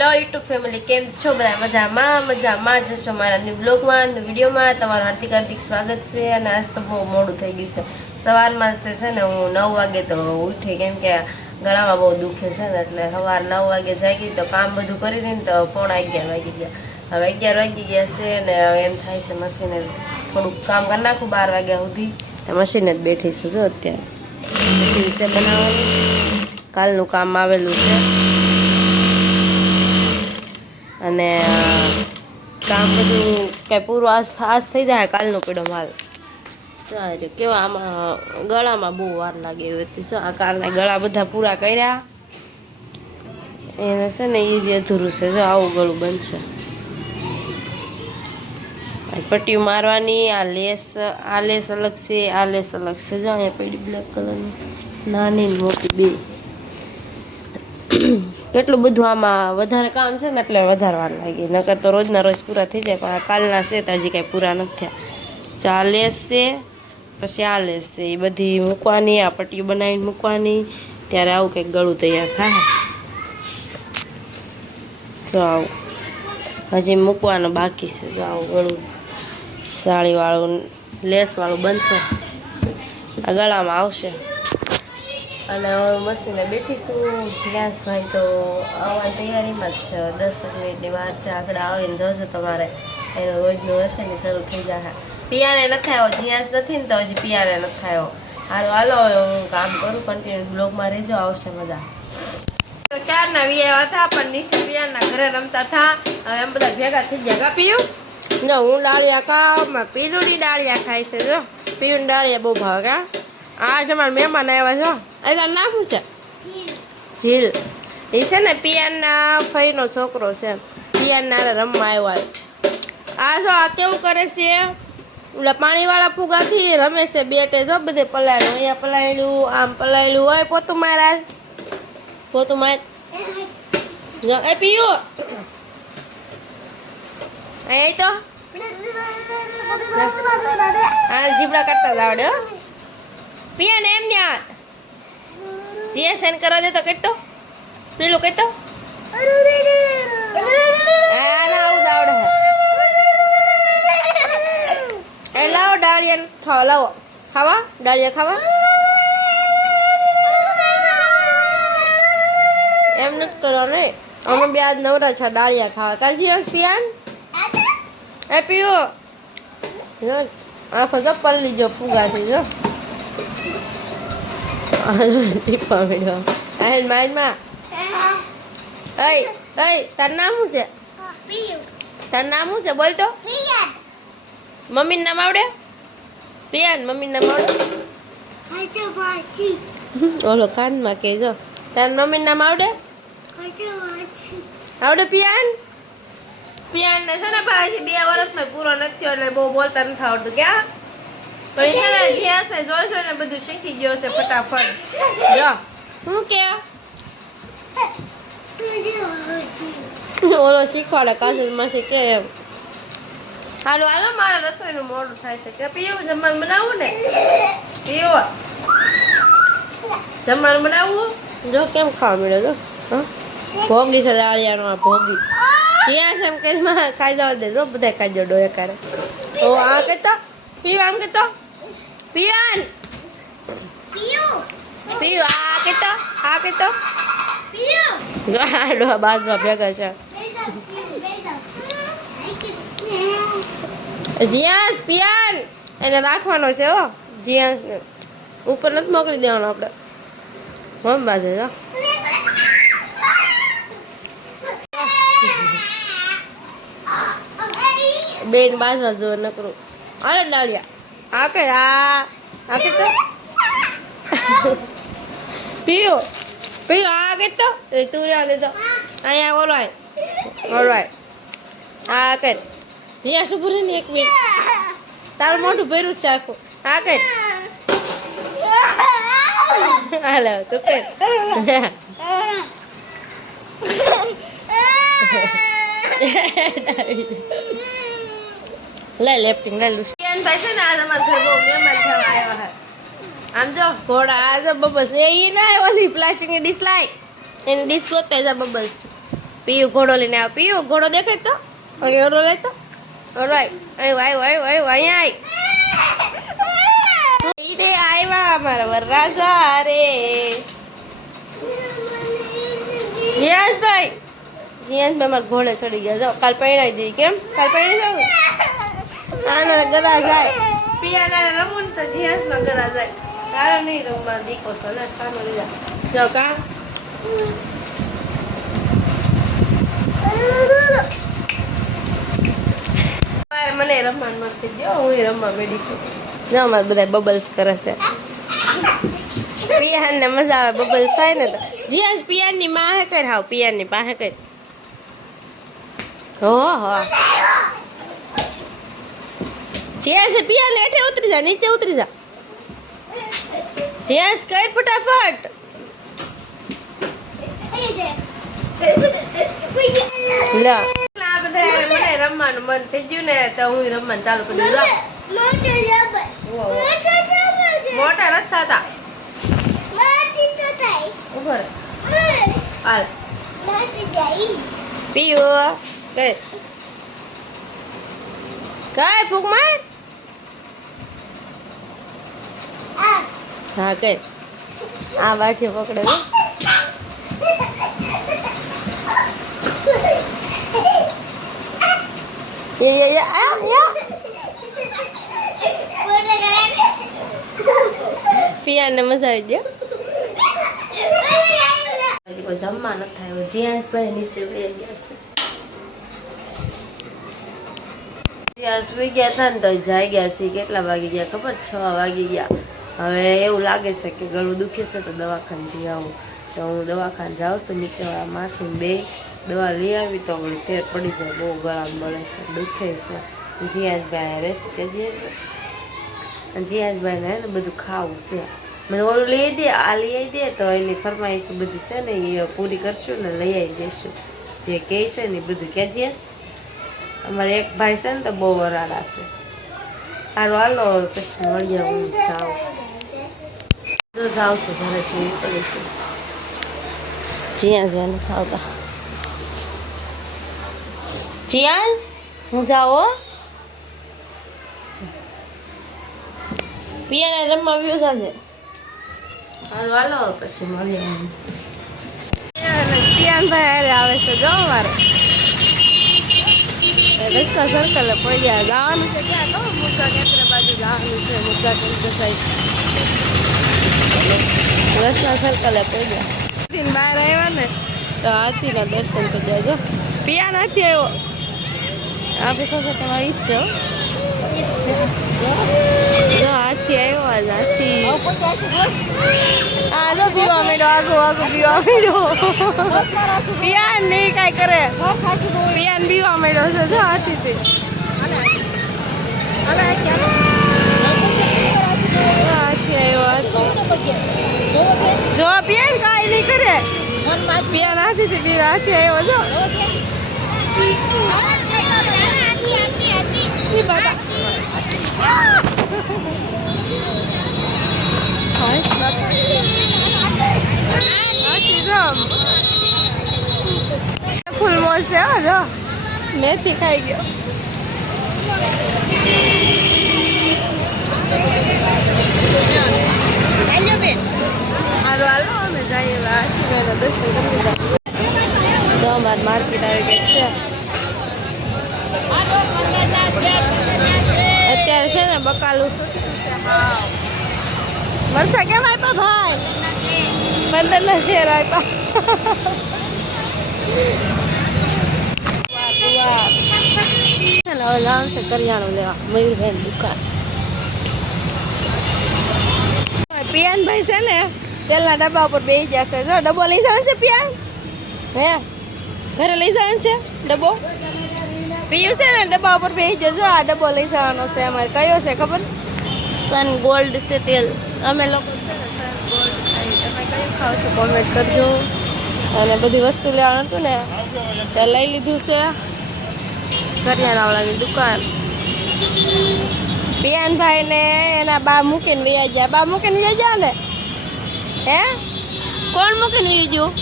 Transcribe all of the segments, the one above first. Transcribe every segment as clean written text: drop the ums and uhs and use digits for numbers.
Hello YouTube family, કેમ છો બધા? મજામાં જશો મારા ન્યૂ બ્લોગમાં, ન્યૂ વિડીયોમાં તમારું હાર્દિક હાર્દિક સ્વાગત છે. અને આજ તો બહુ મોડું થઈ ગયું છે. સવારમાં જ છે ને હું 9 વાગે તો ઉઠી, કેમ કે ગળામાં બહુ દુખે છે ને, એટલે સવાર 9 વાગે જાગી તો કામ બધું કરી દઈને તો 11:45 વાગી ગયા. હવે 11 વાગી ગયા છે ને એમ થાય છે મશીને થોડુંક કામ કરી નાખું 12 વાગ્યા સુધી. મશીને જ બેઠી છું. જો અત્યારે છે બનાવવાનું, કાલનું કામ આવેલું છે અને કામ બધું કઈ પૂરું આજ થઈ જાય. કાલનો પીડો માલ ચાલો કેવા આમાં ગળામાં બહુ વાર લાગે એવી હતી. શું આ કાલના ગળા બધા પૂરા કર્યા એને છે ને એ જ અધૂરું છે. જો આવું ગળું બનશે. પટ્ટી મારવાની, આ લેસ અલગ છે, આ લેસ અલગ છે. જો અહીંયા પડી બ્લેક કલરની નાની ને મોટી બે. કેટલું બધું આમાં વધારે કામ છે ને એટલે વધારે વાર લાગી. નકર તો રોજના રોજ પૂરા થઈ જાય, પણ આ કાલના છે તો હજી કાંઈ પૂરા નથી થયા. ચા લેસ છે, પછી આ લેસ છે, એ બધી મૂકવાની, આ પટ્ટીઓ બનાવીને મૂકવાની, ત્યારે આવું કંઈક ગળું તૈયાર થાય. જો આવું હજી મૂકવાનું બાકી છે. જો આવું ગળું સાડીવાળું લેસવાળું બનશે, આ ગળામાં આવશે. અને મશીને બેઠીશું. જીયાસભાઈ તો આવવાની તૈયારીમાં જ છે. 10 મિનિટની વાર છે. આગળ આવીને જોજો તમારે એનું રોજનું હશે ને શરૂ થઈ જાય. પિયાને નથી આવ્યો, જીયાસ નથી ને તો હજી પિયાને નથી આવ્યો. હાલો હાલો હું કામ કરું, કન્ટિન્યુ બ્લોગમાં રહેજો, આવશે મજા. ક્યારના વિયા હતા પણ નિશી પિયાના ઘરે રમતા હતા. હવે એમ બધા ભેગા થઈ ગયા. કા પીયું? જો હું ડાળિયા ખાવ, પીલુની ડાળિયા ખાય છે. જો પીયું ડાળિયા બહુ ભાવે. કા આ તમારા મહેમાન આવ્યા છો. એના નામ શું છે? જીલ. એ છે ને પિયાનના ફઈનો છોકરો છે. પિયાનના રમવા આવ્યો. આ જો આ કેવું કરે છે, ઓલા પાણીવાળા ફુગાથી રમે છે બેટે. જો બધે પલાળ્યું, અહીંયા પલાળ્યું, આમ પલાળ્યું. હોય પોતું માર, પોતું માર. એ પીયું અહીંયા તો આ જીબડા કરતા જ આવડે. પિયાને એમ ત્યાં જે સેન કરવા દે તો કહેતો પેલું કહેતો આવડે. એ લાવો ડાળિયા ખાવા, લાવો ખાવા, ડાળિયા ખાવા. એમ નથી કરવાનું. અમે બે આજ નવરા છે ડાળિયા ખાવા. કાજી પિયાન એ પીવો જો આખો જો પલ્લી જો ફુગાથી જો ટીપા મેળવા આ માઇન્ડમાં. તાર નામ શું છે? તાર નામ શું છે? બોલ તો. મમ્મીનું નામ આવડે? પિયાન મમ્મીનું નામ આવડે? ઓલો કાનમાં કે જો તાર મમ્મીનું નામ આવડે? આવડે પિયાન? પિયાન ને છે ને ભાઈ 2 વર્ષનો પૂરો નથી થયો એટલે બહુ બોલતા નથી આવડતું. ક્યાં પણ છે ને જ્યાં જોઈશો ને બધું શીખી ગયો છે ફટાફટ. જો શું કે ઓલો શીખવાડે કાજલ માસી કે એમ. હાલો હાલો મારે રસોઈનું મોડું થાય છે. કે પીવું જમવાનું બનાવવું ને? પીવો જમવાનું બનાવવું. જો કેમ ખાવા મળ્યો. જો હા ભોગી છે ડાળિયાનો. આ ભોગી જ્યાં છે એમ કરી ખાઈ જવા દે. જો બધા ખાઈ જાવ ડોએ કરે. ઓ આ કહેતો પીવું, આમ કહેતો પિયાન પીયું આ કહેતો, આ કહેતો જો આડો બાજવા ભેગા છે. જીયાસ પિયાન એને રાખવાનો છે. હો જીયાસ ને ઉપર નથી મોકલી દેવાનો આપણે. મમ બાજે જો બેન બાજવા જો નકરું. અરે ડાળિયા આ કે આ કે તો પીયો પીયો આ કે તો તું રે દે તો અહીંયા ઓલવાય ઓલવાય આ કર. જ્યાં શું ભરે ને 1 મિનિટ તારું મોઢું ભર્યું છે આખું. આ કર હાલો તું કર. લે લેફ્ટિંગ લે લુસ. ભાઈ છે ને આજ અમારા ઘર બહુ મહેમાન થવા આવ્યા હે. આમ જો ઘોડા આ જો બબસ એ ના ઓલી પ્લાસ્ટિકની ડીશ લાય એની ડીશ ગોતે જા બબસ. પીયું ઘોડો લઈને આવ. પીયું ઘોડો દેખાય તો ઘોડો લે તો આવ્યા મારા વરરાજા રે. જીયાસભાઈ મારા ઘોડે ચડી ગયા. જાઓ કાલ પહેરાઈ દઈ. કેમ કાલ પહેરી જાવ? આના ગળા જાય. પિયાના રમવું ને તો જીયાસમાં ગળા જાય. તારા નહીં રમવા દીકો છો ને કાનો લીધા. જાઓ કા મને રમવાનું મત થઈ ગયો. હું રમવા બેઠી છું. અમારે બધા બબલ્સ કરે છે. પિયાન ને મજા આવે બબલ્સ થાય ને તો. જીયાસ પિયાન ની માહે કર. હાવ પિયાન ની પાસે કર. હો જીયાસ પિયાન હેઠે ઉતરી જા. નીચે ઉતરી જા. જીયાસ કર ફટાફટ. લા મને રમવાનું મન થઈ ગયું ને તો હું રમવાનું ચાલુ કરી દીધું. મોટા નથી થતા. ઉપર હાલ પીવું કઈ કઈ ફૂક માર. હા કઈ આ વાઠીઓ પકડે. પિયાને મજા આવી ગયો. જમવા નથી થાય. જીયાસભાઈ નીચે વહી ગયા છે. જ્યાં સુઈ ગયા હતા ને તો જાઈ ગયા છે. કેટલા વાગી ગયા ખબર? 6 વાગી ગયા. હવે એવું લાગે છે કે ગળું દુખે છે તો દવાખાને જઈ આવું. તો હું દવાખાને જાઉં છું. નીચેવાળા માસીને બે દવા લઈ આવી તો ફેર પડી જાય. બહુ ગળામાં મળે છે, દુખે છે. જીયાસભાઈ રેસ્ટ કે જીયાસભાઈને ને બધું ખાવું છે. મને ઓલું લઈ દે, આ લઈ આવી દે તો એની ફરમાઈશ બધી છે ને એ પૂરી કરશું ને લઈ આવી દઈશું. જે કહે છે ને એ બધું કહેજે. અમારે એક ભાઈ છે ને તો બહુ વરાળા છે. સારું હાલો પછી મળીએ. હું જાઉં તો જાઉં છું ઘરેથી નીકળીશું. જીયાસભાઈને ખાવતા. જીયાસ હું જાઓ. પિયાને રમવા વ્યૂઝ આજે. હાલો હાલો પછી મળીએ. પિયાનભાઈ અરે આવે છે. જો મારે રસ્તા સર્કલે પડ્યા. જવાનું છે ક્યાં કહો? મુદ્દા કેન્દ્ર બાજુ જવાનું છે. મુદ્દા કેન્દ્ર સાઈડ રસ્તા સર્કલે પડ્યા. હાથીને બહાર આવ્યા ને તો હાથીના દર્શન કરી દેજો. પિયા નથી આવ્યો. આપણી સાથે તમારી ઈચ્છે હો. હાથી આવ્યો. આજ હાથી આ જો પીવા માંડ્યો. આગો પીવા માંડ્યો. પિયાન નહીં કાંઈ કરે. પિયાન પીવા માંડ્યો છે જો હાથીથી. હાથી આવ્યો. જો પિયાન કાંઈ નહીં કરે. પિયાન હાથીથી પીવા. હાથી આવ્યો જો. ફૂલ મોજ છે. જો મેથી ખાઈ ગયો. હાલો અમે જઈએ. દર્શન કરી તો અમારે માર્કેટ આવી ગઈ છે. અત્યારે છે ને બકાલું સસ્તું છે. હા વર્ષા કેમ આપ્યા ભાઈ? 15 શેર આપ્યા. હવે જાણ છે કરિયાણું લેવા મયુરભાઈ દુકાન. પિયાનભાઈ છે ને તેલના ડબ્બા ઉપર બેસી જશે. જો ડબ્બો લઈ જવાનું છે પિયાન. હે ઘરે લઈ જવાનું છે ડબ્બો. પીયું છે ને ડબ્બા ઉપર બેસી જજો. આ ડબ્બો લઈ જવાનો છે. અમારે કયો છે ખબર? સન ગોલ્ડ છે તેલ. અમે લોકો છે ને સન ગોલ્ડ ખાઈ. તમે કયું ખાવ છો કોમેન્ટ કરજો. અને બધી વસ્તુ લેવાનું હતું ને તે લઈ લીધું છે. કરિયાણાવાળાની દુકાન. પિયાનભાઈ ને એના બા મૂકીને વૈયા ગયા. બા મૂકીને વૈયા ગયા ને. હે કોણ મૂકીને વહી ગયું?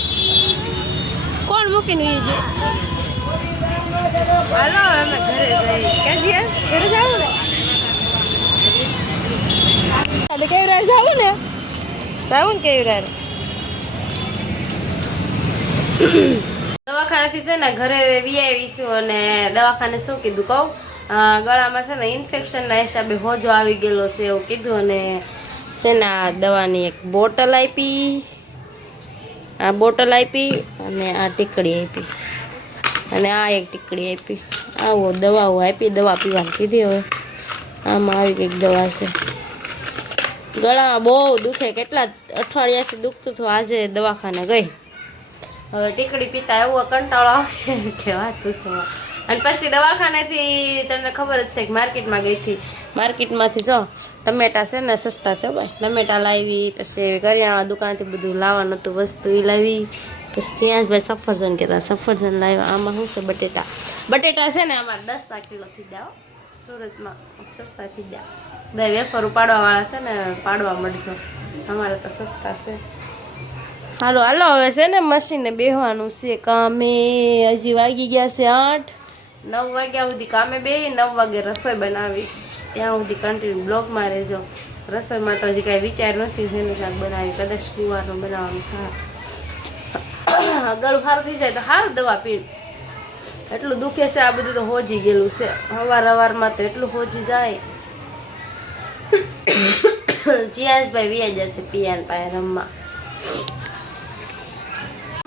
કોણ મૂકીને જો હાલો અમે ઘરે જઈએ ક્યાં ઘરે જાવ ને કેવી રાડ જાવ ને કેવી રાડ દવાખાનેથી છે ને ઘરે વીઆવીશું અને દવાખાને શું કીધું કહું ગળામાં છે ને ઇન્ફેક્શનના હિસાબે હોજો આવી ગયેલો છે એવું કીધું અને છે ને આ દવાની એક બોટલ આપી અને આ ટીકડી આપી અને આ એક ટીકડી આપી આવો દવાઓ આપી દવા પીવાની કીધી હવે આમાં આવી કંઈક દવા છે ગળામાં બહુ દુખે કેટલા અઠવાડિયાથી દુખતું હતું આજે દવાખાને ગઈ હવે ટીકડી પીતા એવો કંટાળો આવશે કે વાત પૂછો અને પછી દવાખાનેથી તમને ખબર જ છે કે માર્કેટમાં ગઈ હતી માર્કેટમાંથી જો ટમેટા છે ને સસ્તા છે ભાઈ ટમેટા લાવી પછી કરિયાણા દુકાનથી બધું લાવવાનું હતું વસ્તુ એ લાવી પછી ચિયાસભાઈ સફરજન કહેતા સફરજન લાવ્યા આમાં શું છે બટેટા છે ને અમારે 10 કિલો થઈ જાઓ સુરતમાં સસ્તા થઈ જાય બે વેફર ઉપાડવાવાળા છે ને પાડવા મળજો અમારે તો સસ્તા છે હાલો હવે છે ને મશીને બેહવાનું છે કામે હજી વાગી ગયા છે 8 9 વાગ્યા સુધી કામે બે 9 વાગે રસોઈ બનાવીશ ત્યાં સુધી કન્ટિન્યુ બ્લોગમાં રહેજો રસોઈમાં તો હજી કાંઈ વિચાર નથી જેનું શાક બનાવી કદાચ કુવારનું બનાવવાનું થાય ગળું સારું થઈ જાય તો સારું દવા પી એટલું દુખે છે આ બધું તો હોજી ગયેલું છે હવારમાં તો એટલું હોજી જાય જીયાસભાઈ વ્યાજ જશે પિયાન પાસે રમવા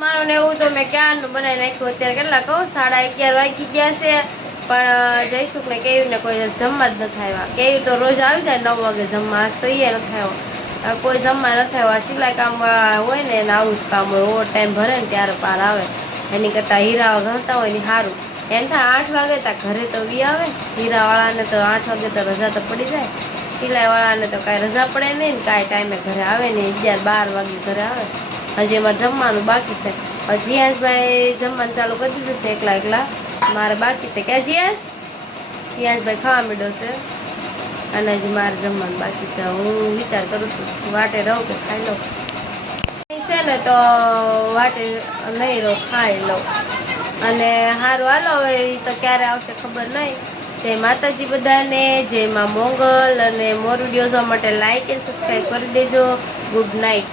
મારું ને એવું તો મેં ક્યારનું બનાવી નાખ્યું અત્યારે કેટલા કહું 11:30 વાગી ગયા છે પણ જઈશું ને કેવું ને કોઈ જમવા જ નથી આવ્યા કેવું તો રોજ આવી જાય 9 વાગે જમવા આજ તો એ નથી આવ્યો કોઈ જમવા નથી આવ્યા સિલાઈ કામ હોય ને એને આવું જ કામ હોય ઓવર ટાઈમ ભરે ને ત્યારે પાર આવે એની કરતાં હીરા ગણતા હોય ને સારું એમ થાય 8 વાગે ત્યાં ઘરે તો વી આવે હીરાવાળાને તો 8 વાગે તો રજા તો પડી જાય સિલાઈવાળાને તો કાંઈ રજા પડે નહીં ને કાંઈ ટાઈમે ઘરે આવે ને 11-12 વાગે ઘરે આવે હજી અમારે જમવાનું બાકી છે જીયાસભાઈ જમવાનું ચાલુ કરી દીધું છે એકલા મારે બાકી છે ક્યાં જીયાસભાઈ ખાવા માંડ્યો છે અને હજી મારે જમવાનું બાકી છે હું વિચાર કરું છું વાટે રહું કે ખાઈ લઉં છે ને તો વાટે નહીં રહું ખાઈ લઉં અને સારું હાલો હવે તો ક્યારે આવશે ખબર નહીં જય માતાજી બધાને જય માં મોગલ અને મોર વિડીયો જોવા માટે લાઈક એન્ડ સબસ્ક્રાઈબ કરી દેજો ગુડ નાઇટ